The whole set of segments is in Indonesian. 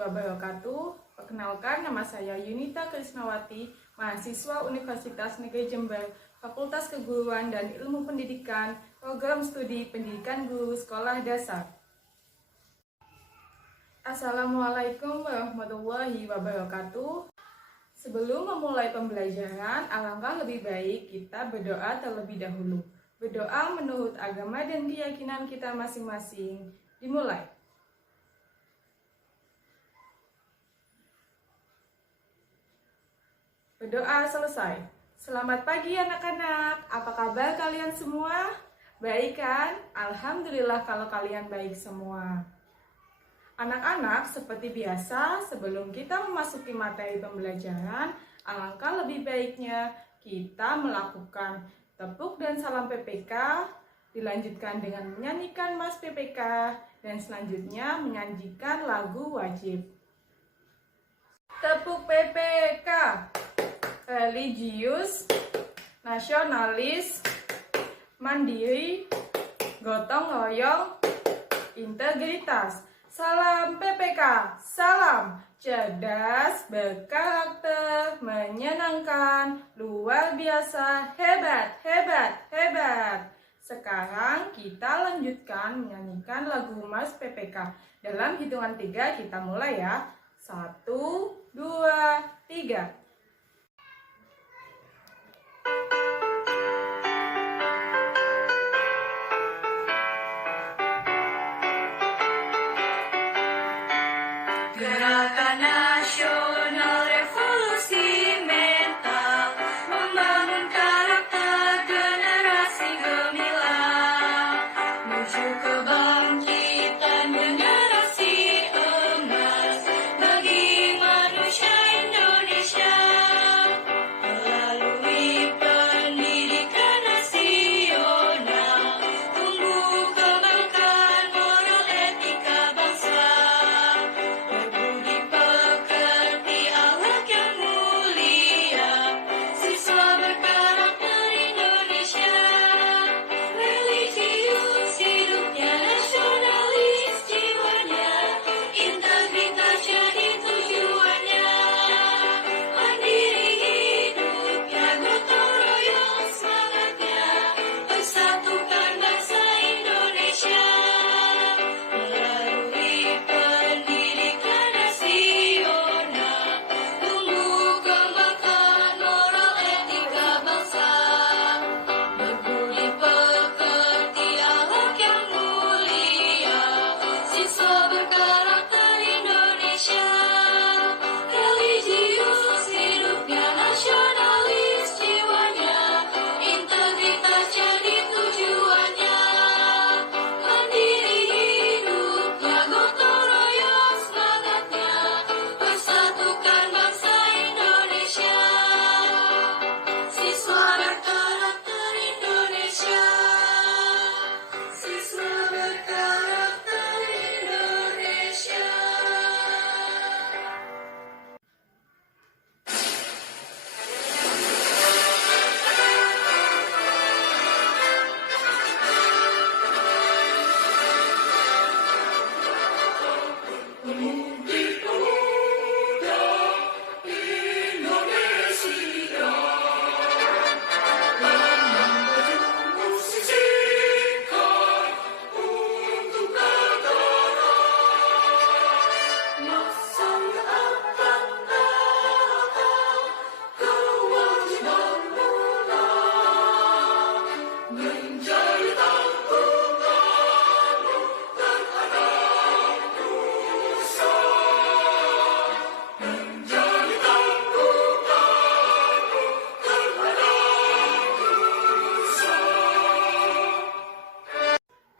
wabarakatuh. Perkenalkan, nama saya Yunita Krisnawati, mahasiswa Universitas Negeri Jember, Fakultas Keguruan dan Ilmu Pendidikan, Program Studi Pendidikan Guru Sekolah Dasar. Assalamualaikum warahmatullahi wabarakatuh. Sebelum memulai pembelajaran, alangkah lebih baik kita berdoa terlebih dahulu. Berdoa menurut agama dan keyakinan kita masing-masing. Dimulai. Berdoa selesai. Selamat pagi anak-anak. Apa kabar kalian semua? Baik kan? Alhamdulillah kalau kalian baik semua. Anak-anak, seperti biasa, sebelum kita memasuki materi pembelajaran, alangkah lebih baiknya kita melakukan tepuk dan salam PPK, dilanjutkan dengan menyanyikan Mas PPK, dan selanjutnya menyanyikan lagu wajib. Tepuk PPK. Religius, nasionalis, mandiri, gotong royong, integritas. Salam PPK, salam cerdas, berkarakter, menyenangkan, luar biasa, hebat, hebat, hebat. Sekarang kita lanjutkan menyanyikan lagu Mas PPK. Dalam hitungan 3 kita mulai ya. 1, 2, 3. Gerakan nasional revolusi mental, membangun karakter generasi gemilang, menuju kebangkitan generasi emas bagi manusia Indonesia. Melalui pendidikan nasional, tumbuh kembangkan moral etika bangsa.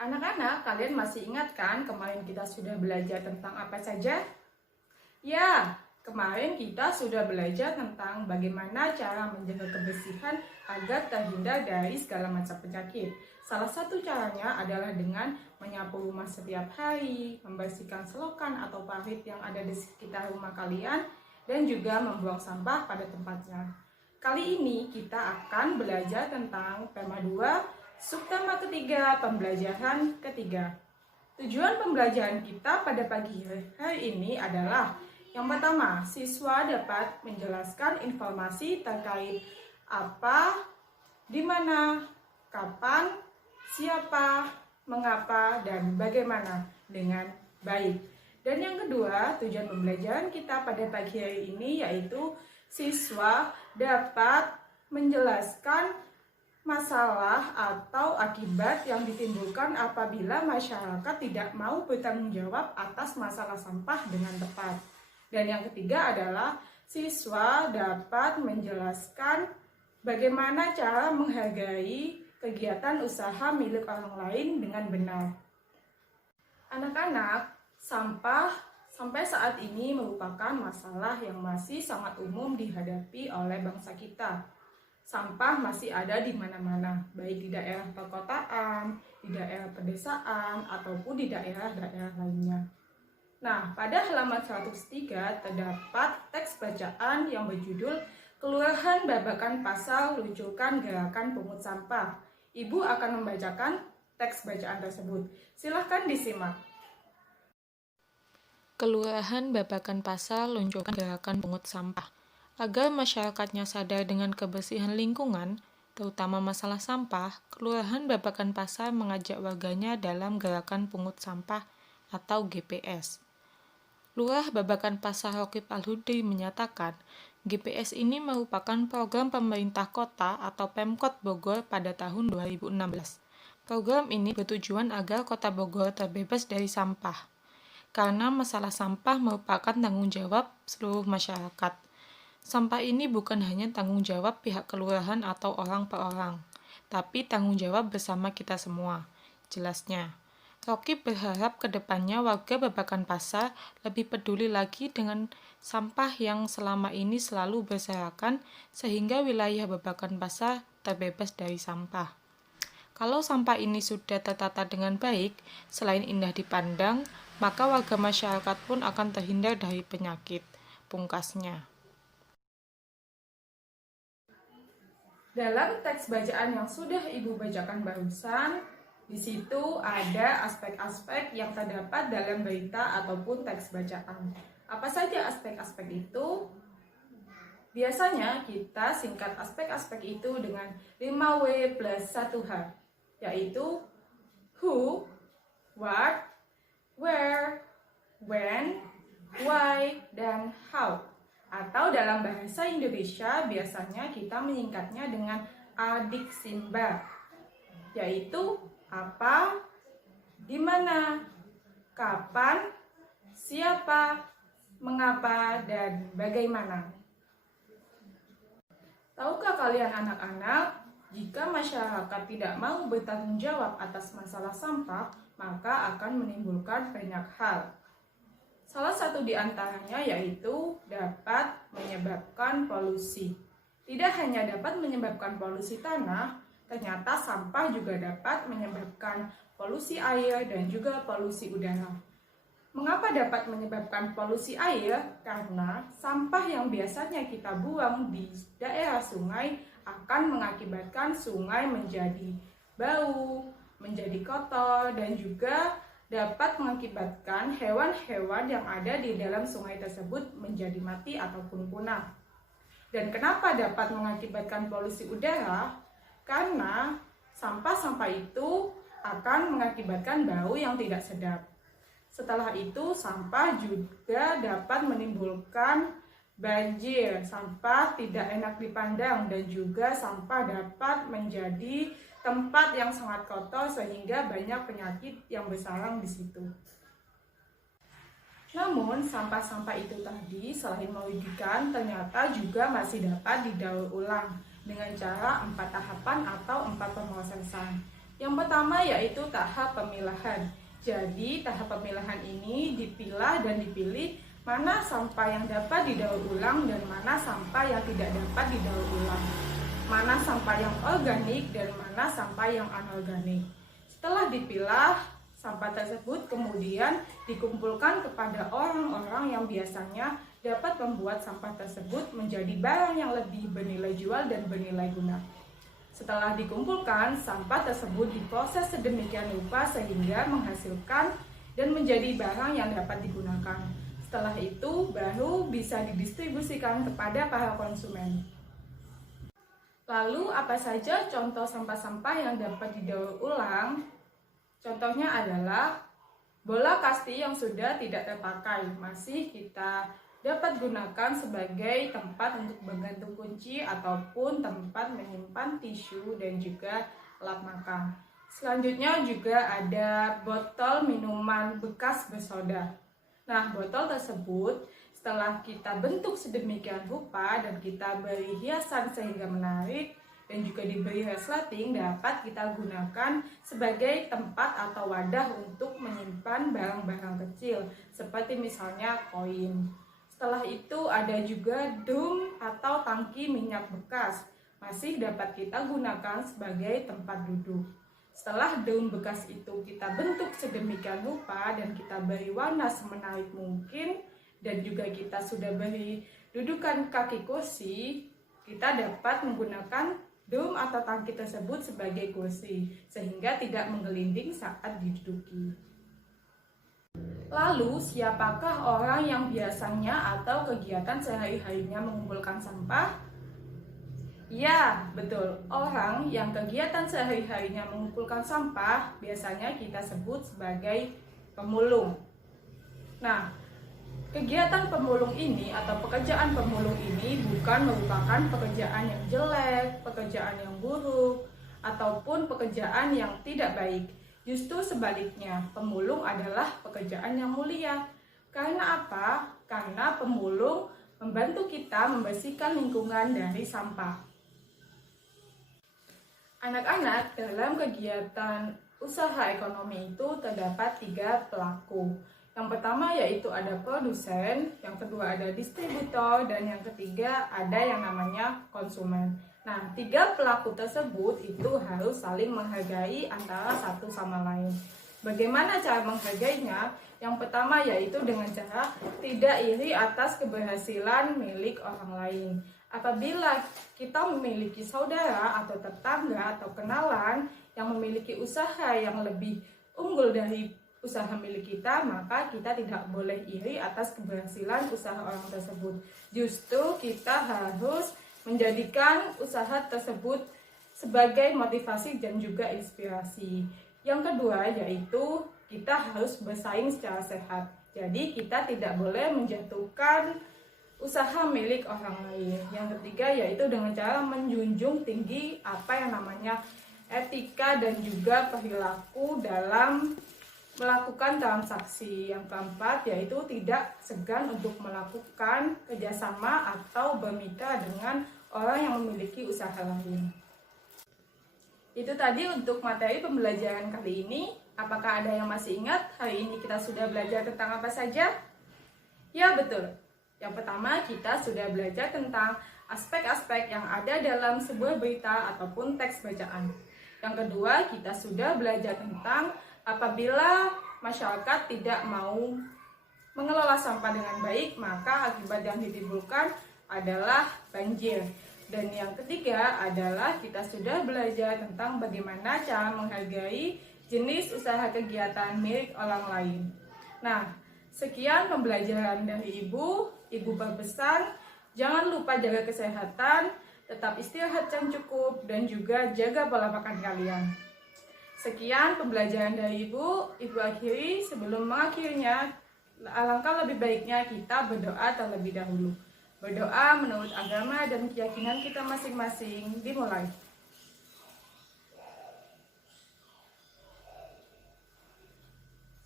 Anak-anak, kalian masih ingat kan kemarin kita sudah belajar tentang apa saja? Ya, kemarin kita sudah belajar tentang bagaimana cara menjaga kebersihan agar terhindar dari segala macam penyakit. Salah satu caranya adalah dengan menyapu rumah setiap hari, membersihkan selokan atau parit yang ada di sekitar rumah kalian, dan juga membuang sampah pada tempatnya. Kali ini kita akan belajar tentang tema 2, subtema ketiga, pembelajaran ketiga. Tujuan pembelajaran kita pada pagi hari ini adalah yang pertama, siswa dapat menjelaskan informasi terkait apa, di mana, kapan, siapa, mengapa, dan bagaimana dengan baik. Dan yang kedua, tujuan pembelajaran kita pada pagi hari ini yaitu siswa dapat menjelaskan masalah atau akibat yang ditimbulkan apabila masyarakat tidak mau bertanggung jawab atas masalah sampah dengan tepat. Dan yang ketiga adalah siswa dapat menjelaskan bagaimana cara menghargai kegiatan usaha milik orang lain dengan benar. Anak-anak, sampah sampai saat ini merupakan masalah yang masih sangat umum dihadapi oleh bangsa kita. Sampah masih ada di mana-mana, baik di daerah perkotaan, di daerah pedesaan, ataupun di daerah-daerah lainnya. Nah, pada halaman 103 terdapat teks bacaan yang berjudul Kelurahan Babakan Pasar Luncurkan Gerakan Pungut Sampah. Ibu akan membacakan teks bacaan tersebut. Silahkan disimak. Kelurahan Babakan Pasar luncurkan gerakan pungut sampah. Agar masyarakatnya sadar dengan kebersihan lingkungan, terutama masalah sampah, Kelurahan Babakan Pasar mengajak warganya dalam gerakan pungut sampah atau GPS. Lurah Babakan Pasar Rokib Al-Hudri menyatakan, GPS ini merupakan program pemerintah kota atau Pemkot Bogor pada tahun 2016. Program ini bertujuan agar kota Bogor terbebas dari sampah, karena masalah sampah merupakan tanggung jawab seluruh masyarakat. Sampah ini bukan hanya tanggung jawab pihak kelurahan atau orang per orang, tapi tanggung jawab bersama kita semua, jelasnya. Rokib berharap ke depannya warga Babakan Pasar lebih peduli lagi dengan sampah yang selama ini selalu berserakan sehingga wilayah Babakan Pasar terbebas dari sampah. Kalau sampah ini sudah tertata dengan baik, selain indah dipandang, maka warga masyarakat pun akan terhindar dari penyakit, pungkasnya. Dalam teks bacaan yang sudah Ibu bacakan barusan, di situ ada aspek-aspek yang terdapat dalam berita ataupun teks bacaan. Apa saja aspek-aspek itu? Biasanya kita singkat aspek-aspek itu dengan 5W plus 1H, yaitu who, what, where, when, why, dan how. Atau dalam bahasa Indonesia biasanya kita menyingkatnya dengan adik simba, yaitu apa, di mana, kapan, siapa, mengapa, dan bagaimana. Tahukah kalian anak-anak, jika masyarakat tidak mau bertanggung jawab atas masalah sampah, maka akan menimbulkan banyak hal. Salah satu di antaranya yaitu dapat menyebabkan polusi. Tidak hanya dapat menyebabkan polusi tanah, ternyata sampah juga dapat menyebabkan polusi air dan juga polusi udara. Mengapa dapat menyebabkan polusi air? Karena sampah yang biasanya kita buang di daerah sungai akan mengakibatkan sungai menjadi bau, menjadi kotor, dan juga dapat mengakibatkan hewan-hewan yang ada di dalam sungai tersebut menjadi mati ataupun punah. Dan kenapa dapat mengakibatkan polusi udara? Karena sampah-sampah itu akan mengakibatkan bau yang tidak sedap. Setelah itu, sampah juga dapat menimbulkan banjir, sampah tidak enak dipandang, dan juga sampah dapat menjadi tempat yang sangat kotor sehingga banyak penyakit yang bersarang di situ. Namun, sampah-sampah itu tadi selain merugikan, ternyata juga masih dapat didaur ulang dengan cara 4 tahapan atau 4 pemrosesan. Yang pertama yaitu tahap pemilahan. Jadi, tahap pemilahan ini dipilah dan dipilih mana sampah yang dapat didaur ulang dan mana sampah yang tidak dapat didaur ulang. Mana sampah yang organik dan mana sampah yang anorganik. Setelah dipilah, sampah tersebut kemudian dikumpulkan kepada orang-orang yang biasanya dapat membuat sampah tersebut menjadi barang yang lebih bernilai jual dan bernilai guna. Setelah dikumpulkan, sampah tersebut diproses sedemikian rupa sehingga menghasilkan dan menjadi barang yang dapat digunakan. Setelah itu baru bisa didistribusikan kepada para konsumen. Lalu apa saja contoh sampah-sampah yang dapat didaur ulang? Contohnya adalah bola kasti yang sudah tidak terpakai, masih kita dapat gunakan sebagai tempat untuk menggantung kunci ataupun tempat menyimpan tisu dan juga lap makan. Selanjutnya juga ada botol minuman bekas bersoda. Nah, botol tersebut setelah kita bentuk sedemikian rupa dan kita beri hiasan sehingga menarik dan juga diberi resleting, dapat kita gunakan sebagai tempat atau wadah untuk menyimpan barang-barang kecil seperti misalnya koin. Setelah itu ada juga dum atau tangki minyak bekas, masih dapat kita gunakan sebagai tempat duduk. Setelah daun bekas itu kita bentuk sedemikian rupa dan kita beri warna semenarik mungkin dan juga kita sudah beri dudukan kaki kursi, kita dapat menggunakan dum atau tangki tersebut sebagai kursi sehingga tidak menggelinding saat diduduki. Lalu, siapakah orang yang biasanya atau kegiatan sehari-harinya mengumpulkan sampah? Ya, betul. Orang yang kegiatan sehari-harinya mengumpulkan sampah biasanya kita sebut sebagai pemulung. Nah, kegiatan pemulung ini atau pekerjaan pemulung ini bukan merupakan pekerjaan yang jelek, pekerjaan yang buruk, ataupun pekerjaan yang tidak baik. Justru sebaliknya, pemulung adalah pekerjaan yang mulia. Karena apa? Karena pemulung membantu kita membersihkan lingkungan dari sampah. Anak-anak, dalam kegiatan usaha ekonomi itu terdapat 3 pelaku. Yang pertama yaitu ada produsen, yang kedua ada distributor, dan yang ketiga ada yang namanya konsumen. Nah, 3 pelaku tersebut itu harus saling menghargai antara satu sama lain. Bagaimana cara menghargainya? Yang pertama yaitu dengan cara tidak iri atas keberhasilan milik orang lain. Apabila kita memiliki saudara atau tetangga atau kenalan yang memiliki usaha yang lebih unggul dari usaha milik kita, maka kita tidak boleh iri atas keberhasilan usaha orang tersebut. Justru kita harus menjadikan usaha tersebut sebagai motivasi dan juga inspirasi. Yang kedua yaitu kita harus bersaing secara sehat. Jadi kita tidak boleh menjatuhkan usaha milik orang lain. Yang ketiga yaitu dengan cara menjunjung tinggi apa yang namanya etika dan juga perilaku dalam melakukan transaksi. Yang keempat yaitu tidak segan untuk melakukan kerjasama atau bermitra dengan orang yang memiliki usaha lain. Itu tadi untuk materi pembelajaran kali ini. Apakah ada yang masih ingat hari ini kita sudah belajar tentang apa saja? Ya, betul. Yang pertama kita sudah belajar tentang aspek-aspek yang ada dalam sebuah berita ataupun teks bacaan. Yang kedua kita sudah belajar tentang apabila masyarakat tidak mau mengelola sampah dengan baik, maka akibat yang ditimbulkan adalah banjir. Dan yang ketiga adalah kita sudah belajar tentang bagaimana cara menghargai jenis usaha kegiatan milik orang lain. Nah, sekian pembelajaran dari Ibu. Ibu berpesan, jangan lupa jaga kesehatan, tetap istirahat yang cukup, dan juga jaga pola makan kalian. Sekian pembelajaran dari Ibu. Ibu akhiri. Sebelum mengakhirinya, alangkah lebih baiknya kita berdoa terlebih dahulu. Berdoa menurut agama dan keyakinan kita masing-masing. Dimulai.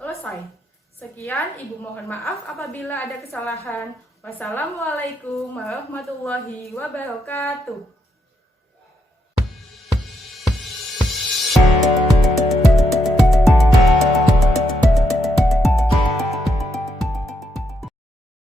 Selesai. Sekian, Ibu mohon maaf apabila ada kesalahan. Wassalamualaikum warahmatullahi wabarakatuh.